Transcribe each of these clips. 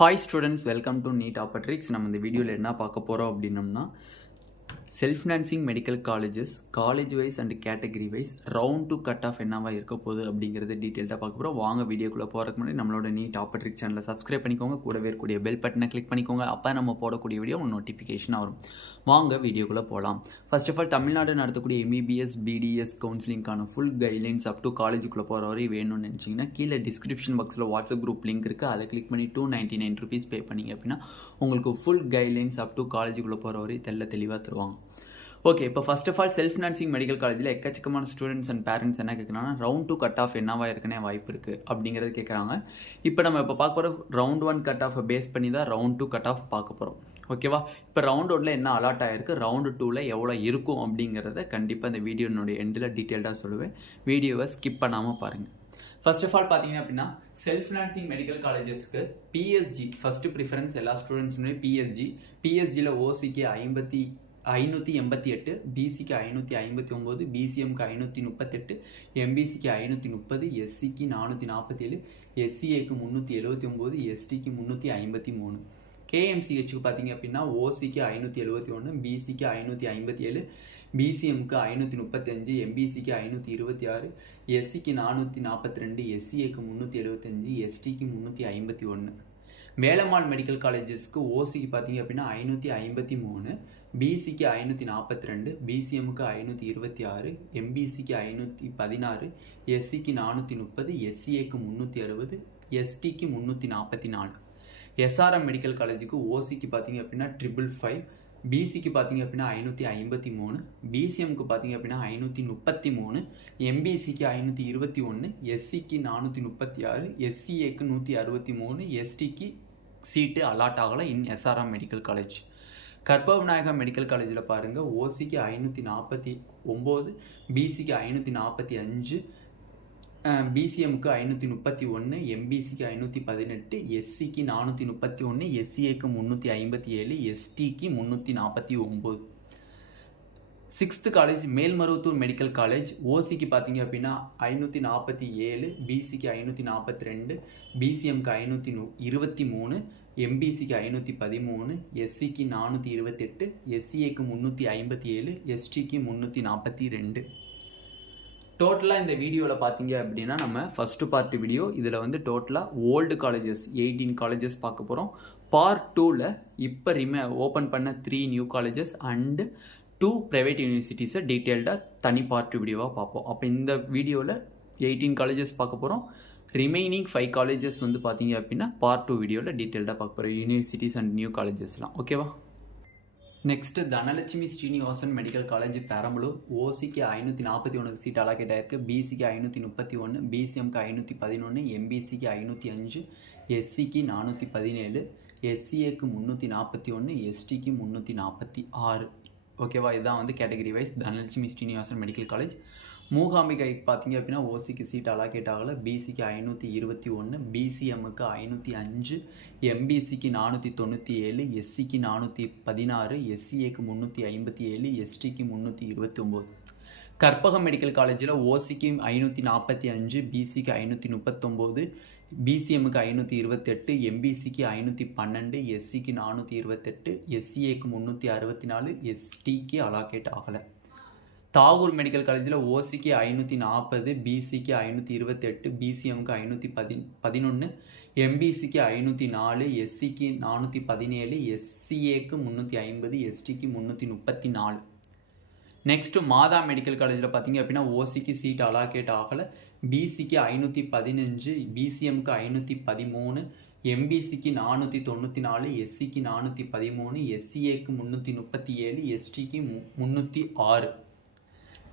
Hi students, welcome to Neet Optics. நம்ம இந்த வீடியோல என்ன பார்க்க போறோம் அப்படின்னம்னா self financing medical colleges college wise and category wise round two cut off என்னவா இருக்க போகுது அப்படிங்கிறத டீட்டெயில்டாக பார்க்க போகிறோம். வாங்க வீடியோக்குள்ளே போகிறதுக்கு முன்னாடி நம்மளோட நீட் ஆப்பர்ட்ரிக் சேனலை சப்ஸ்கிரைப் பண்ணிக்கோங்க, கூடவே இருக்கக்கூடிய பெல் பட்டனை கிளிக் பண்ணிக்கோங்க. அப்போ நம்ம போடக்கூடிய வீடியோ உங்களுக்கு நோட்டிஃபிகேஷனாக வரும். வாங்க வீடியோக்குள்ளே போகலாம். ஃபர்ஸ்ட் ஆஃப் ஆல் தமிழ்நாடு நடத்தக்கூடிய MBBS BDS கவுன்சிலிங்கான full guidelines up to காலேஜுக்குள்ளே போகிற வரை வேணும்னு நினச்சிங்கன்னா கீழே டிஸ்கிரிப்ஷன் பாக்ஸில் வாட்ஸ்அப் குரூப் லிங்க் இருக்குது. அதை கிளிக் பண்ணி $299 பே பண்ணிங்க அப்படின்னா உங்களுக்கு ஃபுல் கைட்லைன்ஸ் அப் டு காலேஜுக்குள்ளே போகிற வரை தெளிவாக தருவாங்க. ஓகே, இப்போ first of all self financing medical காலேஜில் எக்கச்சக்கமான ஸ்டூடெண்ட்ஸ் அண்ட் பேரண்ட்ஸ் என்ன கேட்குறாங்கன்னா ரவுண்ட் 2 கட் ஆஃப் என்னவா இருக்குன்னே வாய்ப்பு இருக்குது அப்படிங்கிறது கேட்குறாங்க. இப்போ நம்ம பார்க்க போகிற ரவுண்ட் 1 கட் ஆஃபை பேஸ் பண்ணி தான் ரவுண்ட் 2 கட் ஆஃப் பார்க்க போகிறோம். ஓகேவா? இப்போ ரவுண்ட் 1 என்ன அலாட் ஆகிருக்கு, ரவுண்டு 2 எவ்வளோ இருக்கும் அப்படிங்கிறத கண்டிப்பாக இந்த வீடியோனுடைய எண்டில் டீட்டெயில்டாக சொல்லுவேன். வீடியோவை ஸ்கிப் பண்ணாமல் பாருங்கள். ஃபர்ஸ்ட் ஆஃப் ஆல் பார்த்தீங்க அப்படின்னா செல்ஃப் ஃபினான்சிங் மெடிக்கல் காலேஜஸ்க்கு பிஎஸ்ஜி ஃபஸ்ட்டு ப்ரிஃபரன்ஸ். எல்லா ஸ்டூடெண்ட்ஸுமே பிஎஸ்ஜியில் ஓசிக்கு 588, பிசிக்கு 559, பிசிஎம்க்கு 538, எம்பிசிக்கு 530, எஸ்சிக்கு 447, எஸ்சிஏக்கு 379, எஸ்டிக்கு 353. கேஎம்சிஹெச்சுக்கு பார்த்தீங்க அப்படின்னா ஓசிக்கு 571, பிசிக்கு 557, பிசிஎம்க்கு 535, எம்பிசிக்கு 526, எஸ்சிக்கு 442, எஸ்சிஏக்கு 375, எஸ்டிக்கு 351. மேலம்மாள் மெடிக்கல் காலேஜஸ்க்கு ஓசிக்கு பார்த்தீங்க அப்படின்னா 553, பிசிக்கு 542, பிசிஎம்முக்கு 526, எம்பிசிக்கு 516, எஸ்சிக்கு 430, எஸ்சிஏக்கு 360, எஸ்டிக்கு 344. எஸ்ஆர்எம் மெடிக்கல் காலேஜுக்கு ஓசிக்கு பார்த்தீங்க அப்படின்னா 555, பிசிக்கு பார்த்தீங்க அப்படின்னா 553, பிசிஎம்க்கு பார்த்தீங்க அப்படின்னா 533, எம்பிசிக்கு 521, எஸ்சிக்கு 436, எஸ்சிஏக்கு 163, எஸ்டிக்கு சீட்டு அலாட் ஆகலை இன் எஸ்ஆர்எம் மெடிக்கல் காலேஜ். கற்பக விநாயகா மெடிக்கல் காலேஜில் பாருங்கள், ஓசிக்கு 549, பிசிக்கு 545, பிசிஎம்க்கு 531, எம்பிசிக்கு 518, எஸ்சிக்கு 431, எஸ்சிஏக்கு 357, எஸ்டிக்கு 349. 6th college Melmaruvathur medical college ஓசிக்கு பார்த்தீங்க அப்படின்னா 547, பிசிக்கு 542, பிசிஎம்க்கு 523, எம்பிசிக்கு 513, எஸ்சிக்கு 428, எஸ்சிஏக்கு 357, எஸ்டிக்கு 342. டோட்டலாக இந்த வீடியோவில் பார்த்தீங்க அப்படின்னா நம்ம ஃபஸ்ட்டு பார்ட் வீடியோ இதில் வந்து டோட்டலாக ஓல்டு காலேஜஸ் 18 காலேஜஸ் பார்க்க போகிறோம். பார்ட் 2ல் இப்போ ஓப்பன் பண்ண 3 நியூ காலேஜஸ் அண்டு 2 ப்ரைவேட் யூனிவர்சிட்டிஸை டீட்டெயில்டாக தனி பார்ட் வீடியோவாக பார்ப்போம். அப்போ இந்த வீடியோவில் 18 காலேஜஸ் பார்க்க போகிறோம். ரிமைனிங் 5 காலேஜஸ் வந்து பார்த்தீங்க அப்படின்னா பார்ட் 2 வீடியோவில் டீட்டெயில்டாக பார்க்க போகிறோம், யூனிவர்சிட்டிஸ் அண்ட் நியூ காலேஜஸ்லாம். ஓகேவா? Next Dhanalakshmi Srinivasan medical college Perambalur ஓசிக்கு 541 சீட் அலாகேட் ஆயிருக்கு, பிசிக்கு 531, பிசிஎம்க்கு 511, எம்பிசிக்கு 505, எஸ்சிக்கு 417, எஸ்சிஏக்கு 341, எஸ்டிக்கு 346. ஓகேவா? இதுதான் வந்து category wise Dhanalakshmi Srinivasan medical college. மூகாம்பிகைக்கு பார்த்தீங்க அப்படின்னா ஓசிக்கு சீட் அலாகேட் ஆகலை, பிசிக்கு 521, பிசிஎம்முக்கு 505, எம்பிசிக்கு 497, எஸ்சிக்கு 416, எஸ்சிஏக்கு 357, எஸ்டிக்கு 329. கற்பகம் மெடிக்கல் காலேஜில் ஓசிக்கு 545, பிசிக்கு 539, பிசிஎம்முக்கு 528, எம்பிசிக்கு 512, எஸ்சிக்கு 428, எஸ்சிஏக்கு 364, எஸ்டிக்கு அலாகேட் ஆகலை. தாகூர் மெடிக்கல் காலேஜில் ஓசிக்கு 540, பிசிக்கு 528, பிசிஎம்க்கு 511, எம்பிசிக்கு 504, எஸ்சிக்கு 417, எஸ்சிஏக்கு 350, எஸ்டிக்கு 334. நெக்ஸ்ட்டு மாதா மெடிக்கல் காலேஜில் பார்த்தீங்க அப்படின்னா ஓசிக்கு சீட் அலாகேட் ஆகலை, பிசிக்கு 515, பிசிஎம்க்கு 513, எம்பிசிக்கு 494, எஸ்சிக்கு 413, எஸ்சிஏக்கு 337, எஸ்டிக்கு 306.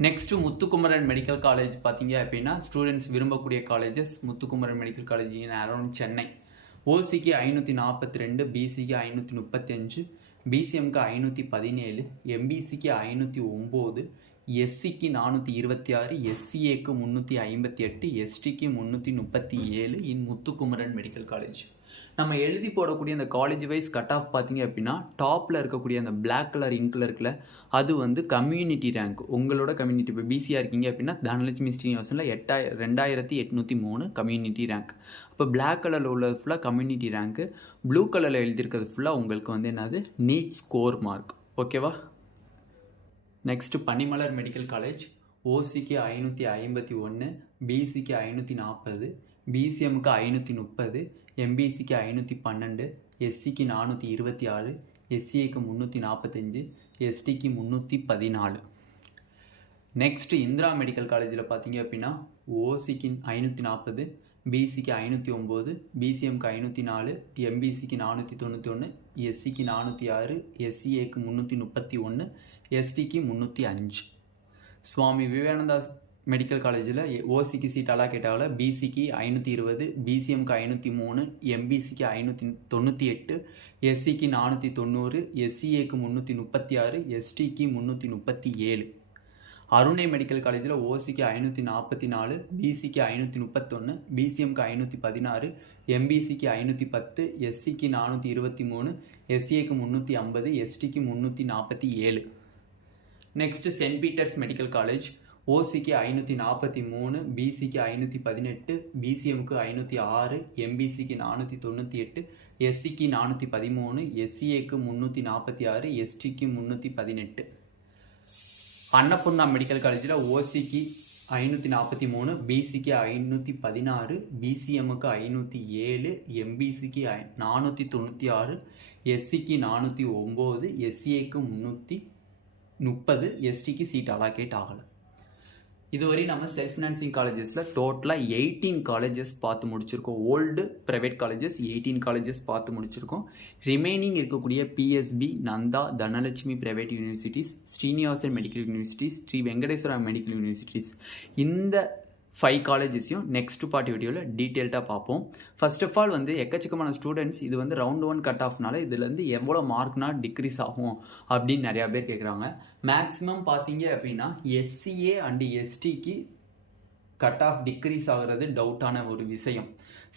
நெக்ஸ்ட்டு முத்துக்குமரன் மெடிக்கல் காலேஜ் பார்த்தீங்க அப்படின்னா ஸ்டூடெண்ட்ஸ் விரும்பக்கூடிய colleges Muthukumaran medical college in around Chennai. ஓசிக்கு 542, பிசிக்கு 535, பிசிஎம்க்கு 517, எம்பிசிக்கு 509, எஸ்சிக்கு 426, எஸ்சிஏக்கு 358, எஸ்டிக்கு 337 இன் முத்துக்குமரன் மெடிக்கல் காலேஜ். நம்ம எழுதி போடக்கூடிய அந்த காலேஜ் வைஸ் கட் ஆஃப் பார்த்தீங்க அப்படின்னா டாப்பில் இருக்கக்கூடிய அந்த பிளாக் கலர் இங்கில் இருக்குல்ல, அது வந்து கம்யூனிட்டி ரேங்க். உங்களோட கம்யூனிட்டி இப்போ பிசியாக இருக்கீங்க அப்படின்னா தனலட்சுமி ஸ்ரீனிவாசனில் 2803 கம்யூனிட்டி ரேங்க். இப்போ பிளாக் கலரில் உள்ளது ஃபுல்லாக கம்யூனிட்டி ரேங்க்கு, ப்ளூ கலரில் எழுதியிருக்கிறது ஃபுல்லாக உங்களுக்கு வந்து என்னது நீட் ஸ்கோர் மார்க். ஓகேவா? நெக்ஸ்ட்டு பனிமலர் மெடிக்கல் காலேஜ். ஓசிக்கு 551, பிசிக்கு 540, பிசிஎம்க்கு 530, எம்பிசிக்கு 512, எஸ்சிக்கு 426, எஸ்சிஏக்கு 345, எஸ்டிக்கு 314. நெக்ஸ்ட்டு இந்திரா மெடிக்கல் காலேஜில் பார்த்தீங்க அப்படின்னா ஓசிக்கு 540, பிசிக்கு 509, பிசிஎம்க்கு 504, எம்பிசிக்கு 491, எஸ்சிக்கு 406, எஸ்சிஏக்கு 331, எஸ்டிக்கு 305. சுவாமி விவேகானந்தா மெடிக்கல் காலேஜில் ஓசிக்கு சீட் அலாகேட் ஆகல. பிசிக்கு 520, பிசிஎம்க்கு 503, எம்பிசிக்கு 598, எஸ்சிக்கு 490, எஸ்சிஏக்கு 336, எஸ்டிக்கு 337. அருணை மெடிக்கல் காலேஜில் ஓசிக்கு 544, பிசிக்கு 531, பிசிஎம்க்கு 516, எம்பிசிக்கு 510, எஸ்சிக்கு 423, எஸ்சிஏக்கு 350, எஸ்டிக்கு 347. Next saint Peter's medical college. ஓசிக்கு 543, பிசிக்கு 518, பிசிஎம்க்கு 506, எம்பிசிக்கு 498, எஸ்சிக்கு 413, எஸ்சிஏக்கு 346, எஸ்டிக்கு 318. அன்னபூர்ணா மெடிக்கல் காலேஜில் ஓசிக்கு 543, பிசிக்கு 516, பிசிஎம்முக்கு 507, எம்பிசிக்கு 496, எஸ்சிக்கு 409, எஸ்சிஏக்கு 330, எஸ்டிக்கு சீட் அலாகேட் ஆகலை. இதுவரை நம்ம செல்ஃப் ஃபினான்சிங் காலேஜஸில் டோட்டலாக 18 காலேஜஸ் பார்த்து முடிச்சிருக்கோம். ஓல்டு ப்ரைவேட் காலேஜஸ் 18 காலேஜஸ் பார்த்து முடிச்சிருக்கோம். ரிமைனிங் இருக்கக்கூடிய பிஎஸ்பி, Nandha, Dhanalakshmi private universities, Srinivasan medical universities, Sri Venkateswara medical universities, இந்த 5 காலேஜஸையும் நெக்ஸ்ட் பார்ட் வீடியோவில் டீட்டெயில்டாக பார்ப்போம். ஃபர்ஸ்ட் ஆஃப் ஆல் வந்து எக்கச்சக்கமான ஸ்டூடெண்ட்ஸ் இது வந்து ரவுண்ட் 1 கட் ஆஃப்னால இதுலேருந்து எவ்வளோ மார்க்னா டிக்ரீஸ் ஆகும் அப்படின்னு நிறையா பேர் கேட்குறாங்க. மேக்ஸிமம் பார்த்தீங்க அப்படின்னா எஸ்சிஏ அண்டு எஸ்டிக்கு கட் ஆஃப் டிக்ரீஸ் ஆகிறது டவுட்டான ஒரு விஷயம்.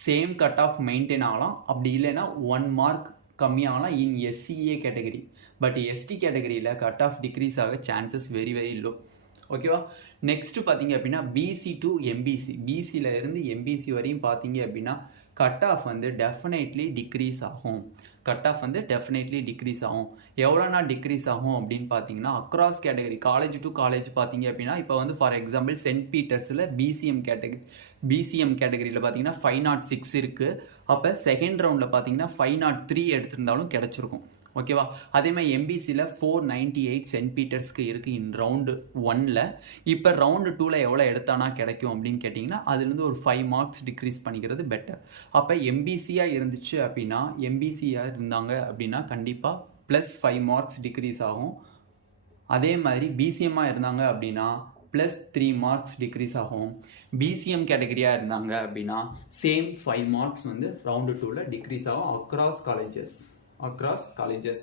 சேம் கட் ஆஃப் மெயின்டைன் ஆகலாம், அப்படி இல்லைன்னா 1 மார்க் கம்மியாகலாம் in SCA category. But ST கேட்டகரியில் கட் ஆஃப் டிக்ரீஸ் ஆக சான்சஸ் வெரி வெரி லோ. ஓகேவா? நெக்ஸ்ட்டு பார்த்தீங்க அப்படின்னா பிசி டு எம்பிசி, பிசியில் இருந்து எம்பிசி வரையும் பார்த்தீங்க அப்படின்னா கட் ஆஃப் வந்து டெஃபினெட்லி டிக்ரீஸ் ஆகும். கட் ஆஃப் வந்து டெஃபினெட்லி டிக்ரீஸ் ஆகும். எவ்வளோனா டிக்ரீஸ் ஆகும் அப்படின்னு பார்த்தீங்கன்னா across category college to college பார்த்தீங்க அப்படின்னா இப்போ வந்து ஃபார் எக்ஸாம்பிள் சென்ட் பீட்டர்ஸில் பிசிஎம் கேட்டகரியில் பார்த்தீங்கன்னா 506 இருக்குது. அப்போ செகண்ட் ரவுண்டில் பார்த்தீங்கன்னா 503 எடுத்திருந்தாலும் கிடச்சிருக்கும். ஓகேவா? அதே மாதிரி எம்பிசியில் 498 சென்ட் பீட்டர்ஸ்க்கு இருக்குது இன் ரவுண்டு 1ல். இப்போ ரவுண்டு 2ல் எவ்வளோ எடுத்தானா கிடைக்கும் அப்படின்னு கேட்டிங்கன்னா அதுலேருந்து ஒரு 5 மார்க்ஸ் டிக்ரீஸ் பண்ணிக்கிறது பெட்டர். அப்போ எம்பிசியாக இருந்துச்சு அப்படின்னா எம்பிசியாக இருந்தாங்க அப்படின்னா கண்டிப்பாக ப்ளஸ் 5 மார்க்ஸ் டிக்ரீஸ் ஆகும். அதே மாதிரி பிசிஎம்மாக இருந்தாங்க அப்படின்னா ப்ளஸ் 3 மார்க்ஸ் டிக்ரீஸ் ஆகும். பிசிஎம் கேட்டகரியாக இருந்தாங்க அப்படின்னா சேம் 5 மார்க்ஸ் வந்து ரவுண்டு 2ல் டிக்ரீஸ் ஆகும் அக்ராஸ் காலேஜஸ்.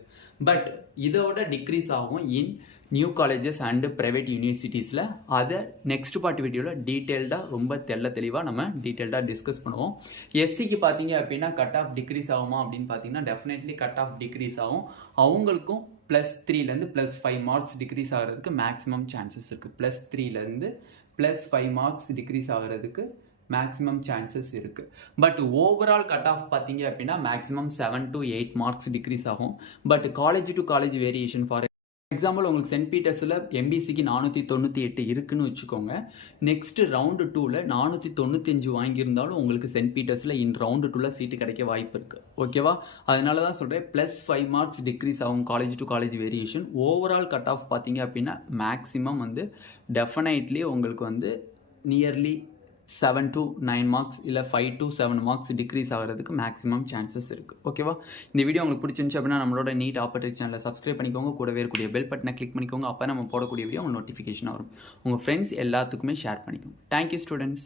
பட் இதோட டிக்ரீஸ் ஆகும் இன் நியூ காலேஜஸ் அண்டு ப்ரைவேட் யூனிவர்சிட்டிஸில். அதை நெக்ஸ்ட் பார்ட் வீடியோவில் டீட்டெயில்டாக ரொம்ப தெளிவாக நம்ம டீட்டெயில்டாக டிஸ்கஸ் பண்ணுவோம். எஸ்சிக்கு பார்த்தீங்க அப்படின்னா கட் ஆஃப் டிக்ரீஸ் ஆகுமா அப்படின்னு பார்த்தீங்கன்னா டெஃபினெட்லி கட் ஆஃப் டிக்ரீஸ் ஆகும். அவங்களுக்கும் +3லேருந்து +5 மார்க்ஸ் டிக்ரீஸ் ஆகிறதுக்கு மேக்ஸிமம் சான்சஸ் இருக்குது. +3லேருந்து +5 மார்க்ஸ் டிக்ரீஸ் ஆகிறதுக்கு மேக்ஸிமம் சான்சஸ் இருக்குது. பட் ஓவரால் கட் ஆஃப் பார்த்தீங்க அப்படின்னா மேக்ஸிமம் 7 to 8 மார்க்ஸ் டிக்ரீஸ் ஆகும். But college to college variation. For example உங்களுக்கு சென்ட் பீட்டர்ஸில் எம்பிசிக்கு 498 இருக்குன்னு வச்சுக்கோங்க. நெக்ஸ்ட் ரவுண்டு 2ல் 495 வாங்கியிருந்தாலும் உங்களுக்கு சென்ட் பீட்டர்ஸில் இன் ரவுண்டு 2ல் சீட்டு கிடைக்க வாய்ப்பு இருக்குது. ஓகேவா? அதனால தான் சொல்கிறேன் +5 மார்க்ஸ் டிக்ரீஸ் ஆகும் college to college variation. Overall cut off பார்த்தீங்க அப்படின்னா மேக்ஸிமம் வந்து டெஃபினெட்லி உங்களுக்கு வந்து நியர்லி 7 to 9 மார்க்ஸ் இல்லை 5 to 7 மார்க்ஸ் டிக்ரீஸ் ஆகிறதுக்கு மேக்ஸிமம் சான்சஸ் இருக்குது. ஓகேவா? இந்த வீடியோ உங்களுக்கு பிடிச்சிருந்துச்சு அப்படின்னா நம்மளோட நீட் ஆப்பர்ச்சுனிட்டி சேனலை சப்ஸ்கிரைப் பண்ணிக்கோங்க. கூடவே இருக்கக்கூடிய பெல் பட்டனை கிளிக் பண்ணிக்கோங்க. அப்போ நம்ம போடக்கூடிய வீடியோ உங்களுக்கு நோட்டிஃபிகேஷன் வரும். உங்கள் ஃப்ரெண்ட்ஸ் எல்லாத்துக்குமே ஷேர் பண்ணிக்கோங்க. Thank you students.